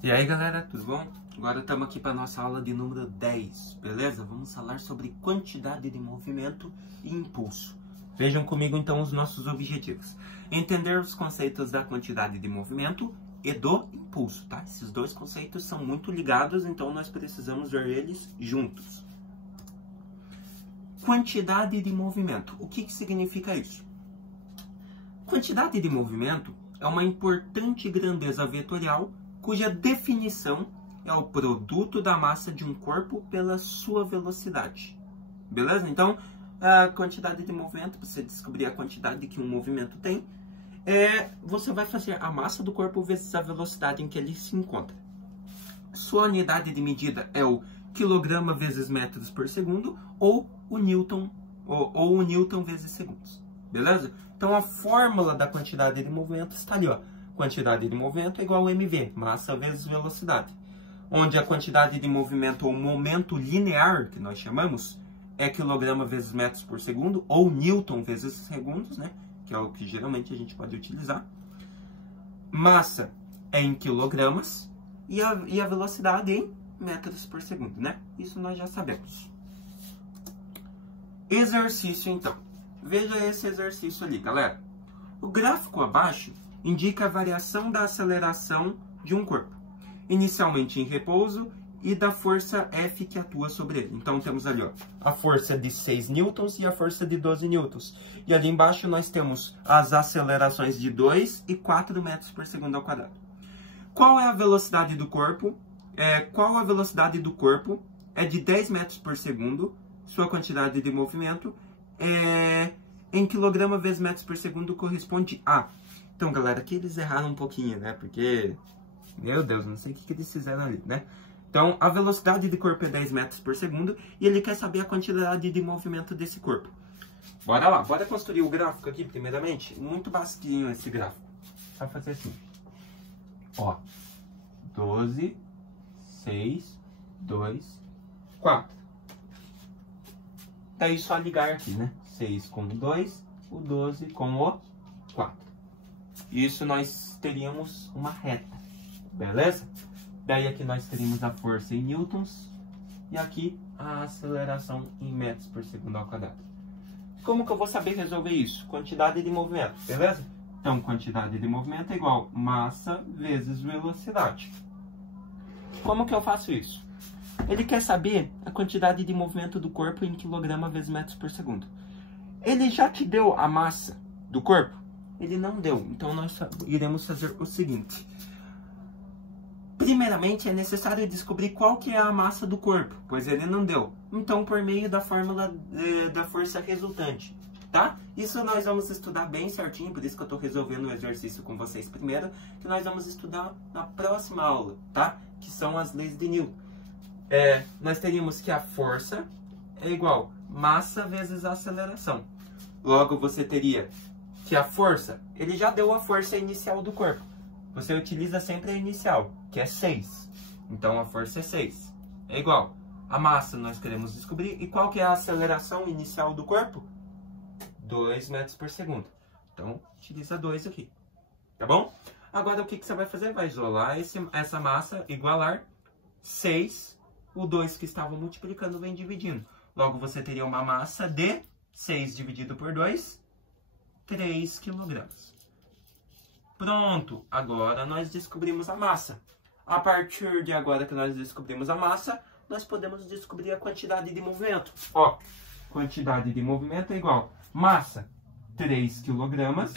E aí galera, tudo bom? Agora estamos aqui para nossa aula de número 10, beleza? Vamos falar sobre quantidade de movimento e impulso. Vejam comigo então os nossos objetivos. Entender os conceitos da quantidade de movimento e do impulso, tá? Esses dois conceitos são muito ligados, então nós precisamos ver eles juntos. Quantidade de movimento. O que significa isso? Quantidade de movimento é uma importante grandeza vetorial cuja definição é o produto da massa de um corpo pela sua velocidade. Beleza? Então, a quantidade de movimento, para você descobrir a quantidade que um movimento tem, você vai fazer a massa do corpo vezes a velocidade em que ele se encontra. Sua unidade de medida é o quilograma vezes metros por segundo ou o Newton, ou o Newton vezes segundos. Beleza? Então, a fórmula da quantidade de movimento está ali, ó. Quantidade de movimento é igual a mv, massa vezes velocidade. Onde a quantidade de movimento, ou momento linear, que nós chamamos, é quilograma vezes metros por segundo, ou Newton vezes segundos, né? Que é o que geralmente a gente pode utilizar. Massa é em quilogramas e a velocidade em metros por segundo, né? Isso nós já sabemos. Exercício, então. Veja esse exercício ali, galera. O gráfico abaixo indica a variação da aceleração de um corpo, inicialmente em repouso, e da força F que atua sobre ele. Então, temos ali ó, a força de 6 newtons e a força de 12 newtons. E ali embaixo nós temos as acelerações de 2 e 4 metros por segundo ao quadrado. Qual é a velocidade do corpo? Qual a velocidade do corpo? É de 10 metros por segundo. Sua quantidade de movimento em quilograma vezes metros por segundo corresponde a... Então, galera, aqui eles erraram um pouquinho, né? Porque, meu Deus, não sei o que eles fizeram ali, né? Então, a velocidade de corpo é 10 metros por segundo e ele quer saber a quantidade de movimento desse corpo. Bora lá, bora construir o gráfico aqui, primeiramente. Muito basquinho esse gráfico. Só fazer assim. Ó, 12, 6, 2, 4. Daí só ligar aqui, né? 6 com o 2, o 12 com o 4. Isso nós teríamos uma reta, beleza? Daí aqui nós teríamos a força em newtons e aqui a aceleração em metros por segundo ao quadrado. Como que eu vou saber resolver isso? Quantidade de movimento, beleza? Então, quantidade de movimento é igual massa vezes velocidade. Como que eu faço isso? Ele quer saber a quantidade de movimento do corpo em quilograma vezes metros por segundo. Ele já te deu a massa do corpo? Ele não deu, então nós iremos fazer o seguinte. Primeiramente, é necessário descobrir qual que é a massa do corpo, pois ele não deu. Então, por meio da fórmula da força resultante, tá? Isso nós vamos estudar bem certinho, por isso que eu estou resolvendo o exercício com vocês primeiro, que nós vamos estudar na próxima aula, tá? Que são as leis de Newton. Nós teríamos que a força é igual massa vezes a aceleração. Logo, você teria que a força, ele já deu a força inicial do corpo. Você utiliza sempre a inicial, que é 6. Então, a força é 6. É igual. A massa nós queremos descobrir. E qual que é a aceleração inicial do corpo? 2 metros por segundo. Então, utiliza 2 aqui. Tá bom? Agora, o que você vai fazer? Vai isolar essa massa, igualar 6. O 2 que estava multiplicando vem dividindo. Logo, você teria uma massa de 6 dividido por 2, 3 quilogramas. Pronto, agora nós descobrimos a massa. A partir de agora que nós descobrimos a massa, nós podemos descobrir a quantidade de movimento. Ó, quantidade de movimento é igual massa, 3 quilogramas,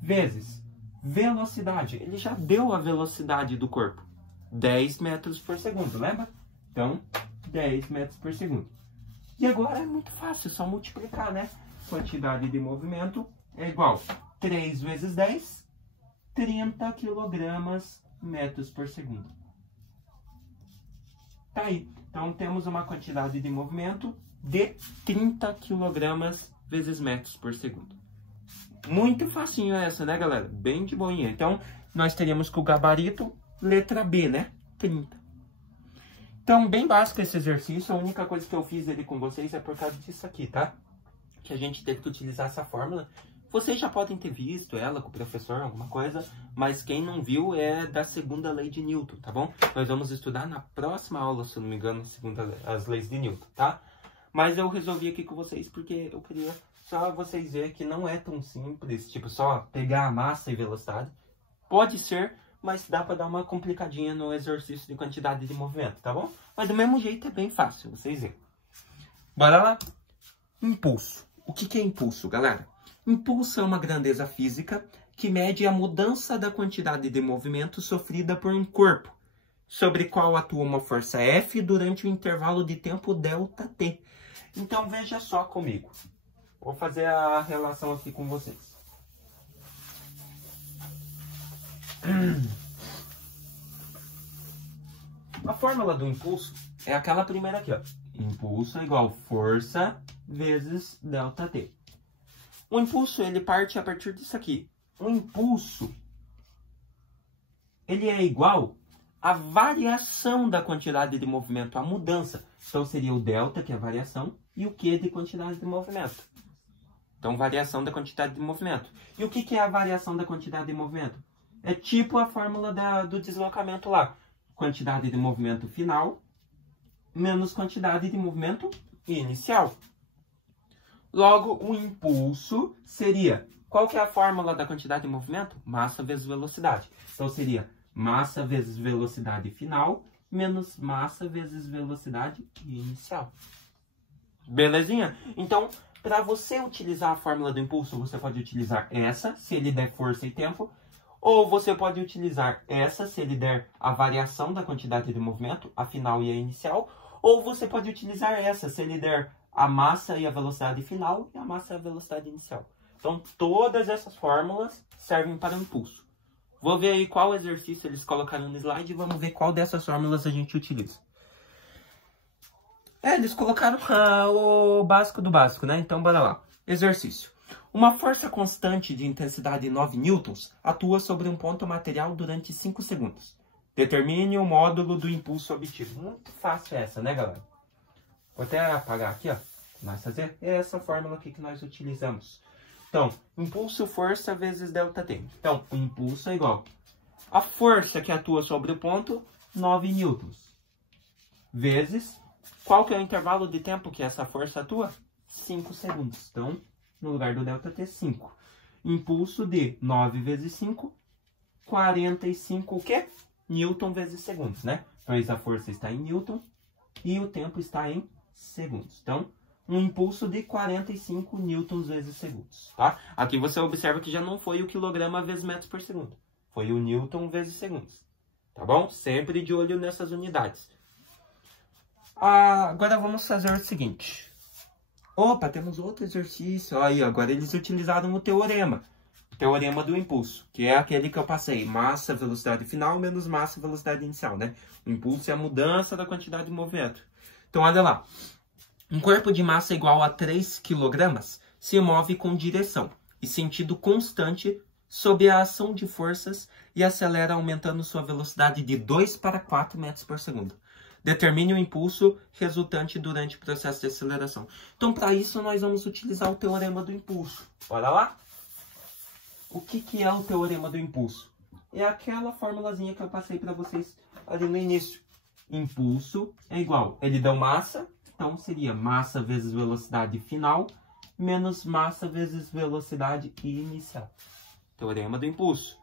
vezes velocidade. Ele já deu a velocidade do corpo, 10 metros por segundo, lembra? Então, 10 metros por segundo. E agora é muito fácil, é só multiplicar, né? Quantidade de movimento é igual 3 vezes 10, 30 quilogramas metros por segundo. Tá aí. Então, temos uma quantidade de movimento de 30 quilogramas vezes metros por segundo. Muito facinho essa, né, galera? Bem de boinha. Então, nós teríamos que o gabarito, letra B, né? 30. Então, bem básico esse exercício. A única coisa que eu fiz ele com vocês é por causa disso aqui, tá? Que a gente teve que utilizar essa fórmula. Vocês já podem ter visto ela com o professor, alguma coisa, mas quem não viu é da segunda lei de Newton, tá bom? Nós vamos estudar na próxima aula, se eu não me engano, as leis de Newton, tá? Mas eu resolvi aqui com vocês porque eu queria só vocês verem que não é tão simples, tipo, só pegar a massa e velocidade. Pode ser, mas dá para dar uma complicadinha no exercício de quantidade de movimento, tá bom? Mas do mesmo jeito é bem fácil, vocês verem. Bora lá? Impulso. O que é impulso, galera? Impulso é uma grandeza física que mede a mudança da quantidade de movimento sofrida por um corpo, sobre qual atua uma força F durante o intervalo de tempo ΔT. Então veja só comigo. Vou fazer a relação aqui com vocês. A fórmula do impulso é aquela primeira aqui, ó. Impulso é igual força vezes ΔT. O impulso, ele parte a partir disso aqui. O impulso, ele é igual à variação da quantidade de movimento, a mudança. Então, seria o delta, que é a variação, e o Q de quantidade de movimento. Então, variação da quantidade de movimento. E o que é a variação da quantidade de movimento? É tipo a fórmula do deslocamento lá. Quantidade de movimento final menos quantidade de movimento inicial. Logo, o impulso seria... Qual que é a fórmula da quantidade de movimento? Massa vezes velocidade. Então, seria massa vezes velocidade final menos massa vezes velocidade inicial. Belezinha? Então, para você utilizar a fórmula do impulso, você pode utilizar essa, se ele der força e tempo. Ou você pode utilizar essa, se ele der a variação da quantidade de movimento, a final e a inicial. Ou você pode utilizar essa, se ele der a massa e a velocidade final e a massa e a velocidade inicial. Então, todas essas fórmulas servem para o impulso. Vou ver aí qual exercício eles colocaram no slide e vamos ver qual dessas fórmulas a gente utiliza. Eles colocaram o básico do básico, né? Então, bora lá. Exercício. Uma força constante de intensidade 9 newtons atua sobre um ponto material durante 5 segundos. Determine o módulo do impulso obtido. Muito fácil essa, né, galera? Vou até apagar aqui, ó. Nós fazer essa fórmula aqui que nós utilizamos. Então, impulso força vezes ΔT. Então, o impulso é igual a força que atua sobre o ponto, 9 newtons. Vezes, qual que é o intervalo de tempo que essa força atua? 5 segundos. Então, no lugar do ΔT, 5. Impulso de 9 vezes 5, 45 o quê? Newton vezes segundos, né? Pois a força está em newton e o tempo está em segundos. Então, um impulso de 45 newtons vezes segundos, tá? Aqui você observa que já não foi o quilograma vezes metros por segundo. Foi o newton vezes segundos, tá bom? Sempre de olho nessas unidades. Agora vamos fazer o seguinte. Opa, temos outro exercício. Aí, agora eles utilizaram o teorema. O teorema do impulso, que é aquele que eu passei. Massa, velocidade final, menos massa, velocidade inicial, né? O impulso é a mudança da quantidade de movimento. Então, olha lá. Um corpo de massa igual a 3 kg se move com direção e sentido constante sob a ação de forças e acelera aumentando sua velocidade de 2 para 4 metros por segundo. Determine o impulso resultante durante o processo de aceleração. Então, para isso, nós vamos utilizar o teorema do impulso. Bora lá? O que é o teorema do impulso? É aquela formulazinha que eu passei para vocês ali no início. Impulso é igual, ele deu massa, então seria massa vezes velocidade final, menos massa vezes velocidade inicial. Teorema do impulso.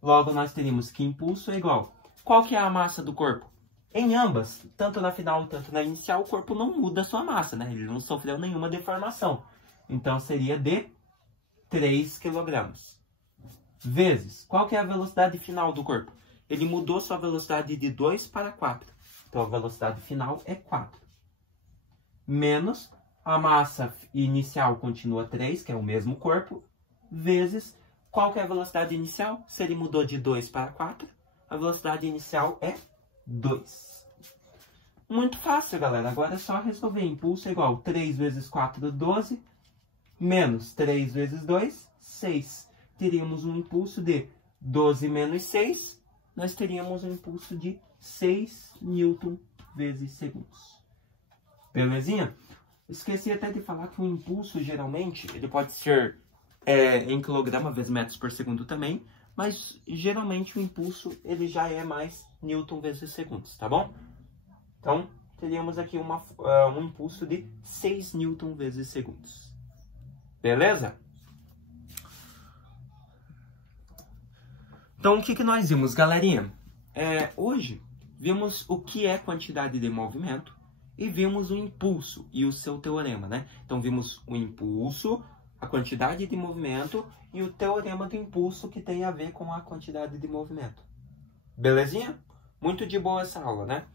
Logo, nós teríamos que impulso é igual. Qual que é a massa do corpo? Em ambas, tanto na final quanto na inicial, o corpo não muda a sua massa, né? Ele não sofreu nenhuma deformação. Então, seria de 3 kg. Vezes, qual que é a velocidade final do corpo? Ele mudou sua velocidade de 2 para 4. Então, a velocidade final é 4. Menos a massa inicial continua 3, que é o mesmo corpo, vezes qual que é a velocidade inicial? Se ele mudou de 2 para 4, a velocidade inicial é 2. Muito fácil, galera. Agora é só resolver. Impulso é igual 3 vezes 4, 12, menos 3 vezes 2, 6. Teríamos um impulso de 12 menos 6, nós teríamos um impulso de 6 newton vezes segundos. Belezinha? Esqueci até de falar que o impulso, geralmente, ele pode ser em quilograma vezes metros por segundo também, mas geralmente o impulso ele já é mais Newton vezes segundos, tá bom? Então, teríamos aqui um impulso de 6 Newton vezes segundos. Beleza? Então, o que nós vimos, galerinha? Hoje, vimos o que é quantidade de movimento e vimos o impulso e o seu teorema, né? Então, vimos o impulso, a quantidade de movimento e o teorema do impulso que tem a ver com a quantidade de movimento. Belezinha? Muito de boa essa aula, né?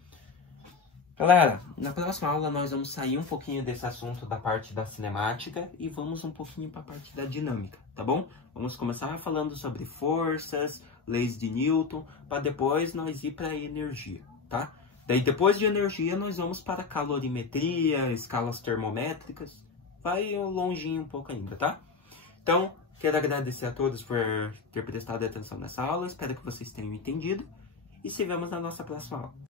Galera, na próxima aula nós vamos sair um pouquinho desse assunto da parte da cinemática e vamos um pouquinho para a parte da dinâmica, tá bom? Vamos começar falando sobre forças, leis de Newton, para depois nós ir para a energia, tá? Daí depois de energia nós vamos para calorimetria, escalas termométricas, vai longinho um pouco ainda, tá? Então, quero agradecer a todos por ter prestado atenção nessa aula, espero que vocês tenham entendido e se vemos na nossa próxima aula.